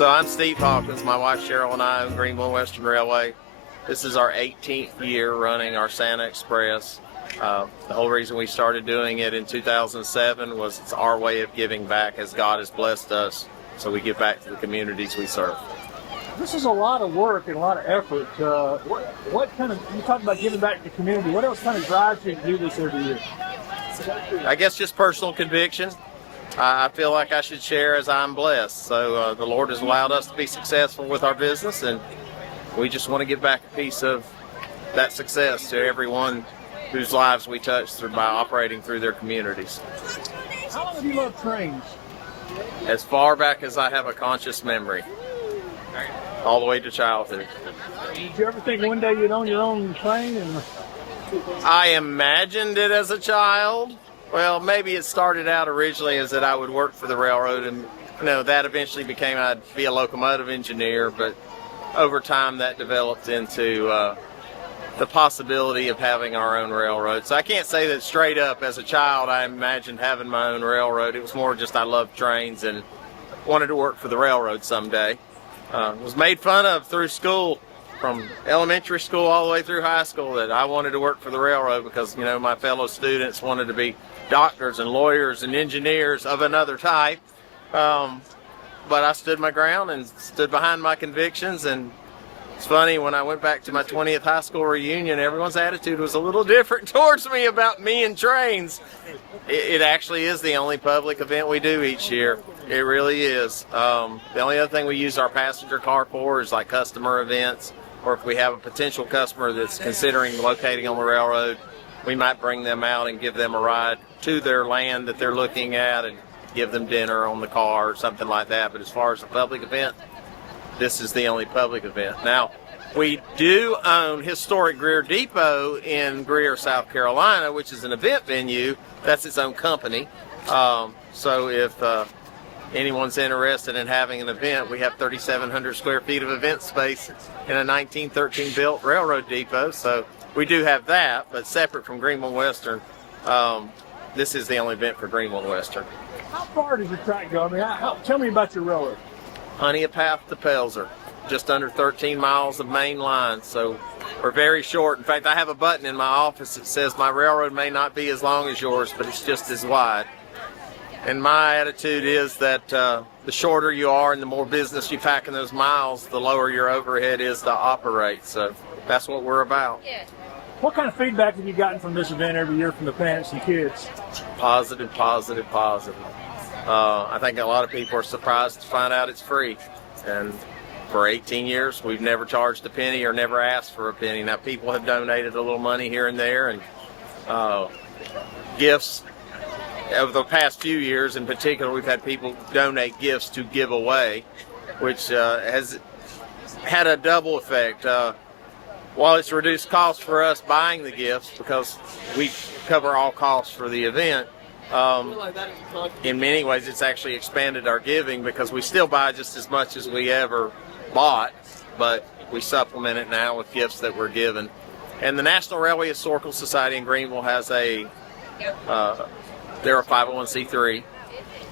So I'm Steve Hawkins. My wife Cheryl and I own Greenville Western Railway. This is our 18th year running our Santa Express. The whole reason we started doing it in 2007 was it's our way of giving back as God has blessed us, so we give back to the communities we serve. This is a lot of work and a lot of effort. What kind of, you talked about giving back to the community, what else kind of drives you to do this every year? I guess just personal conviction. I feel like I should share as I'm blessed. So the Lord has allowed us to be successful with our business, and we just want to give back a piece of that success to everyone whose lives we touch through by operating through their communities. How long have you loved trains? As far back as I have a conscious memory, all the way to childhood. Did you ever think one day you'd own your own train? I imagined it as a child. Well, maybe it started out originally as that I would work for the railroad, and that eventually became I'd be a locomotive engineer, but over time that developed into the possibility of having our own railroad. So I can't say that straight up as a child I imagined having my own railroad. It was more just I loved trains and wanted to work for the railroad someday. Was made fun of through school, from elementary school all the way through high school, that I wanted to work for the railroad because my fellow students wanted to be doctors and lawyers and engineers of another type. But I stood my ground and stood behind my convictions, and it's funny, when I went back to my 20th high school reunion, everyone's attitude was a little different towards me about me and trains. It actually is the only public event we do each year. It really is. The only other thing we use our passenger car for is like customer events, or if we have a potential customer that's considering locating on the railroad, we might bring them out and give them a ride to their land that they're looking at and give them dinner on the car or something like that. But as far as a public event, this is the only public event. Now, we do own Historic Greer Depot in Greer, South Carolina, which is an event venue. That's its own company. So if anyone's interested in having an event, we have 3,700 square feet of event space in a 1913 built railroad depot. So we do have that, but separate from Greenville Western. This is the only event for Greenville Western. How far does your track go? I mean, tell me about your railroad. Plenty of path to Pelzer, just under 13 miles of main line, so we're very short. In fact, I have a button in my office that says my railroad may not be as long as yours, but it's just as wide. And my attitude is that the shorter you are and the more business you pack in those miles, the lower your overhead is to operate. So that's what we're about. What kind of feedback have you gotten from this event every year from the parents and kids? Positive, positive, positive. I think a lot of people are surprised to find out it's free. And for 18 years, we've never charged a penny or never asked for a penny. Now, people have donated a little money here and there, and gifts. Over the past few years in particular, we've had people donate gifts to give away, which has had a double effect. While it's reduced costs for us buying the gifts because we cover all costs for the event, in many ways it's actually expanded our giving because we still buy just as much as we ever bought, but we supplement it now with gifts that we're given. And the National Railway Historical Society in Greenville has they're a 501c3,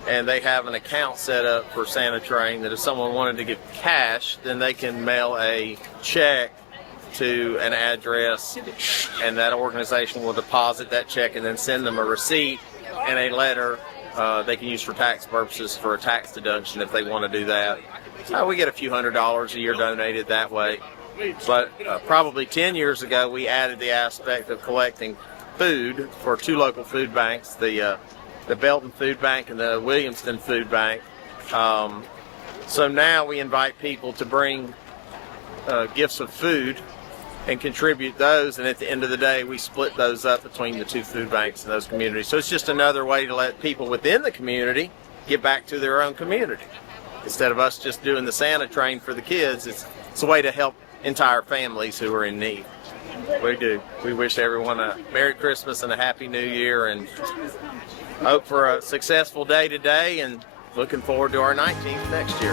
and they have an account set up for Santa Train that if someone wanted to give cash, then they can mail a check to an address, and that organization will deposit that check and then send them a receipt and a letter they can use for tax purposes for a tax deduction if they want to do that. We get a few $100s a year donated that way. But probably 10 years ago, we added the aspect of collecting food for two local food banks, the Belton Food Bank and the Williamston Food Bank. So now we invite people to bring gifts of food and contribute those, and at the end of the day we split those up between the two food banks in those communities. So it's just another way to let people within the community give back to their own community. Instead of us just doing the Santa Train for the kids, it's a way to help entire families who are in need. We do. We wish everyone a Merry Christmas and a Happy New Year, and hope for a successful day today, and looking forward to our 19th next year.